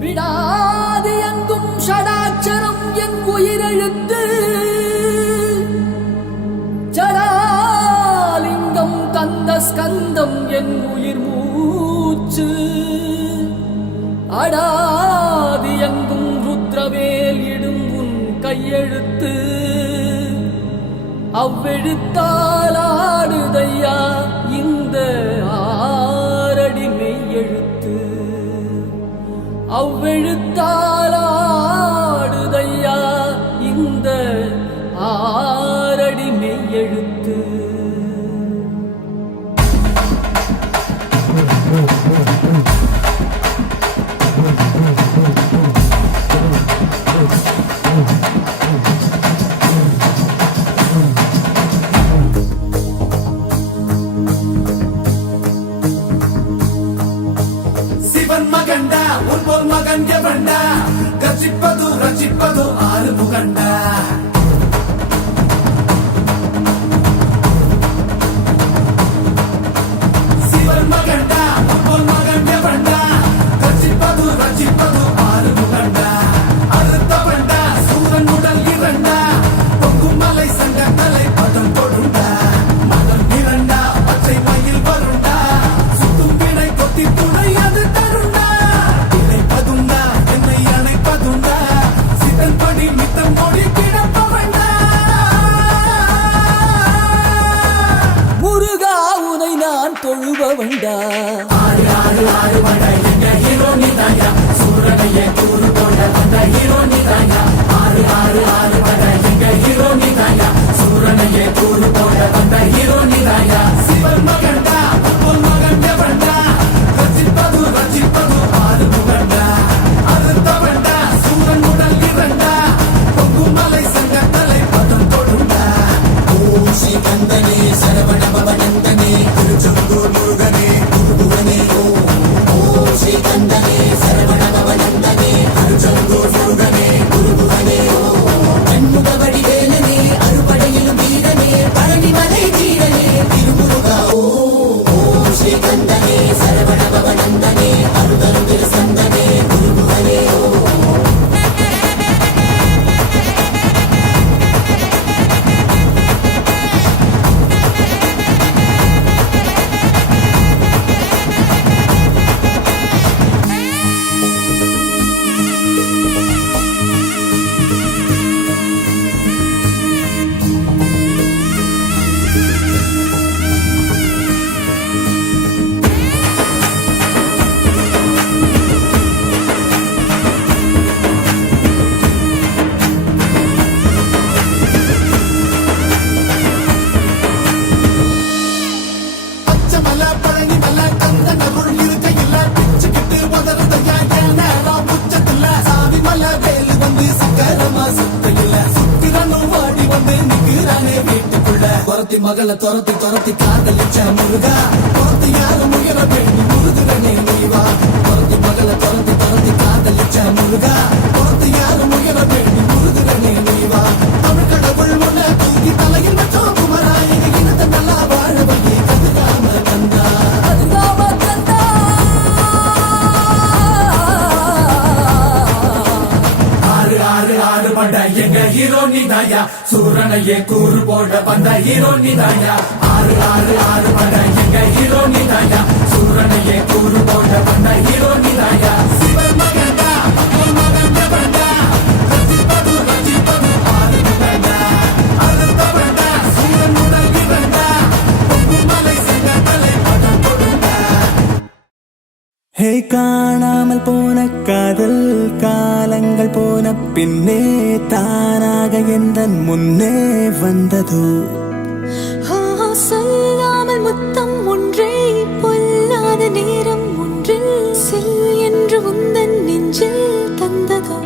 விடாது எங்கும் ஷடாட்சரம் என் உயிரெழுத்து ஜடாலிங்கம் கந்த ஸ்கந்தம் என் உயிர் மூச்சு அடாதி எங்கும் ருத்ரவேல் இடும் உன் கையெழுத்து அவ்வெழுத்தால் ஆடுதையா இந்த ஆரடி மெய்யெழுத்து அவ்வெழுத்தால் ஆடுதையா இந்த ஆரடி மெய்யெழுத்து மகண்டா உன்போல் மகன் எவண்டா கச்சிப்பது ரச்சிப்பது ஆறு முகண்டா சிவன் மகண்டா உன்போல் மகன் எவண்டா கச்சிப்பது ரச்சிப்பது ஆறு முகண்டா அறுத்தவண்டா சூரன் உடல் இரண்டா பொங்கும் மலை சங்க தலை பதம் தொடுண்டா மதம் இரண்டா பச்சை மயில் வருண்டா சுத்தும் வினை கொத்தி துணை அது தருண்டா முருகா உனை நான் தொழுபவண்டா ஆறு ஆறு ஆறு வட எங்க ஹீரோ நீதாயா சூரனையே கூறு கொண்ட வந்த ஹீரோ நீதாயா ஆறு ஆறு ஆறு வட எங்க ஹீரோ நீதாயா சூரனையே கூறு கொண்ட வந்த ஹீரோ நீதாயா சிவன் மகண்டா உன் மகன் எவண்டா ரச்சிப்பது ரச்சிப்பது ஆறு முகண்டா அறுத்தவண்டா சூரன் உடல் இரண்டா பொங்கும் மலை சங்க தலை பதம் தொடுண்டா ஓம் ஸ்ரீ கந்தனே சரவண பவனந்தனே திருச்செந்தூர் முருகனே குருபுவனே ஓம் ஸ்ரீ கந்தனே சரவண பவனந்தனே திருச்செந்தூர் முருகனே குருபுவனே கண்முக வடிவேலனே அறுபடையிலும் வீரனே பழனிமலை வீரனே திருமுருகா ஓம் ஸ்ரீ கந்தனே சரவண பவனந்தனே அருதரும் திருசந்தனே குருபுவனே மகளை துரத்தி துரத்தி காதலிச்ச முருகா துரத்தி யாரும் உயர வேண்டி முருகனே நீவா துரத்தி மகளை துரத்தி துரத்தி காதலிச்ச முருகா துரத்தி யாரும் உயர வேண்டி முருகனே நீவா தமிழ் கடவுள் முன்ன தூக்கி தலையில் வச்சோம் குமரா எங்க இனத்தை நல்லா வாழ வழி கதுகாம கந்தா ஆறு ஆறு ஆறு பண்ட எங்க ஹீரோ நீதாயா சூரனையே கூறு போட வந்த ஹீரோ நீதாயா ஆறு ஆறு ஆறு பண்ட எங்க ஹீரோ நீதாயா சூரனையே கூறு போட வந்த ஹீரோ நீதாயா சிவன் மகண்டா உன் மகன் எவண்டா ரச்சிப்பது ரச்சிப்பது ஆறு முகண்டா அறுத்தவண்டா சூரன் உடல் இரண்டா பொங்கும் மலை சங்க தலை பதம் தொடுண்டா ஹே காணாமல் போன காதல் காலங்கள் போன பின்னே தானாக எந்தன் முன்னே வந்ததோ சொல்லாமல் முத்தம் ஒன்றே பொல்லாத நேரம் ஒன்றில் செல் என்று உந்தன் நெஞ்சில் தந்ததோ